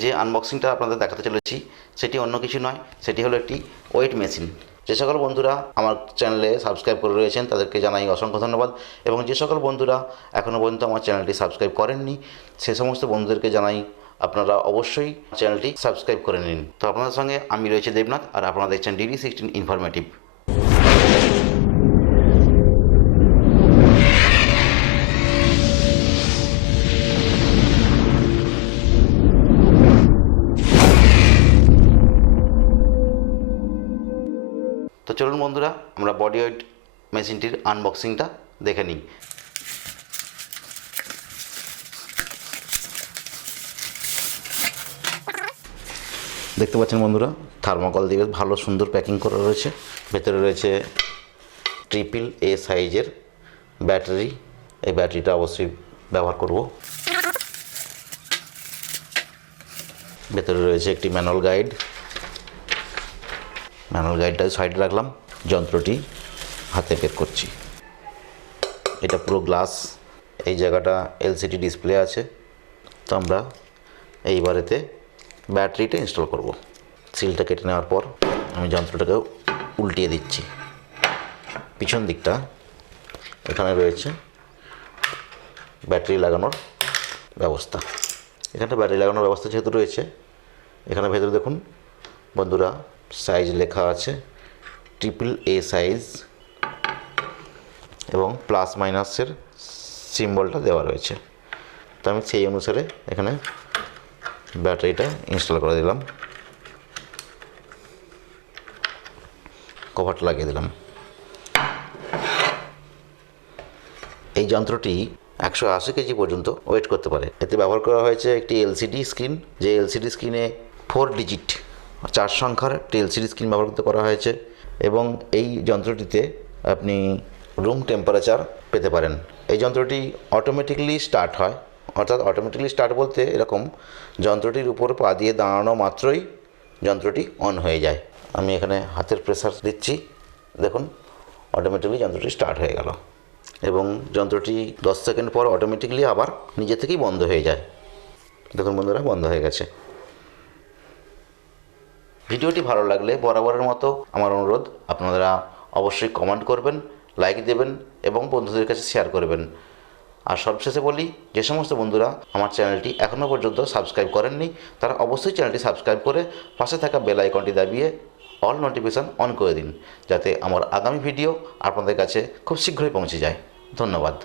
যে আনবক্সিংটা আপনাদের দেখাতে চলেছি সেটি অন্য কিছু নয়, সেটি হলো একটি ওয়েট মেশিন। যে সকল বন্ধুরা আমার চ্যানেলে সাবস্ক্রাইব করে রয়েছেন তাদেরকে জানাই অসংখ্য ধন্যবাদ, এবং যে সকল বন্ধুরা এখনও পর্যন্ত আমার চ্যানেলটি সাবস্ক্রাইব করেননি সে সমস্ত বন্ধুদেরকে জানাই আপনারা অবশ্যই চ্যানেলটি সাবস্ক্রাইব করে নিন। তো আপনাদের সঙ্গে আমি রয়েছে দেবনাথ, আর আপনারা দেখছেন DD16 ইনফরমেটিভ। তো চলুন বন্ধুরা, আমরা বডি ওয়েট মেশিনটির আনবক্সিংটা দেখে নিই। দেখতে পাচ্ছেন বন্ধুরা, থার্মোকল দিয়ে ভালো সুন্দর প্যাকিং করা রয়েছে। ভেতরে রয়েছে AAA সাইজের ব্যাটারি। এই ব্যাটারিটা অবশ্যই ব্যবহার করব। ভেতরে রয়েছে একটি ম্যানুয়াল গাইড। ম্যানুয়াল গাইডটা সাইডে রাখলাম, যন্ত্রটি হাতে বের করছি। এটা পুরো গ্লাস, এই জায়গাটা LCD ডিসপ্লে আছে। তো আমরা এইবারেতে ব্যাটারিটা ইনস্টল করব। সিলটা কেটে নেওয়ার পর আমি যন্ত্রটাকে উল্টিয়ে দিচ্ছি। পিছন দিকটা এখানে রয়েছে ব্যাটারি লাগানোর ব্যবস্থা। এখানটা ব্যাটারি লাগানোর ব্যবস্থা যেহেতু রয়েছে, এখানে ভেতরে দেখুন বন্ধুরা সাইজ লেখা আছে AAA সাইজ, এবং প্লাস মাইনাসের সিম্বলটা দেওয়া রয়েছে। তো আমি সেই অনুসারে এখানে ব্যাটারিটা ইনস্টল করে দিলাম, কভারটা লাগিয়ে দিলাম। এই যন্ত্রটি 180 কেজি পর্যন্ত ওয়েট করতে পারে। এতে ব্যবহার করা হয়েছে একটি LCD স্ক্রিন, যে LCD স্ক্রিনে 4 ডিজিট 4 সংখ্যার একটি LCD স্ক্রিন ব্যবহার করতে করা হয়েছে, এবং এই যন্ত্রটিতে আপনি রুম টেম্পারেচার পেতে পারেন। এই যন্ত্রটি অটোমেটিক্যালি স্টার্ট হয়, অর্থাৎ অটোমেটিক্যালি স্টার্ট বলতে এরকম যন্ত্রটির উপর পা দিয়ে দাঁড়ানো মাত্রই যন্ত্রটি অন হয়ে যায়। আমি এখানে হাতের প্রেসার দিচ্ছি, দেখুন অটোমেটিক্যালি যন্ত্রটি স্টার্ট হয়ে গেল, এবং যন্ত্রটি 10 সেকেন্ড পর অটোমেটিক্যালি আবার নিজে থেকেই বন্ধ হয়ে যায়। দেখুন বন্ধুরা, বন্ধ হয়ে গেছে। ভিডিওটি ভালো লাগলে বরাবরের মতো আমার অনুরোধ, আপনারা অবশ্যই কমেন্ট করবেন, লাইক দেবেন এবং বন্ধুদের কাছে শেয়ার করবেন। আর সবশেষে বলি, যে সমস্ত বন্ধুরা আমার চ্যানেলটি এখনও পর্যন্ত সাবস্ক্রাইব করেননি তারা অবশ্যই চ্যানেলটি সাবস্ক্রাইব করে পাশে থাকা বেল আইকনটি দাবিয়ে অল নোটিফিকেশান অন করে দিন, যাতে আমার আগামী ভিডিও আপনাদের কাছে খুব শীঘ্রই পৌঁছে যায়। ধন্যবাদ।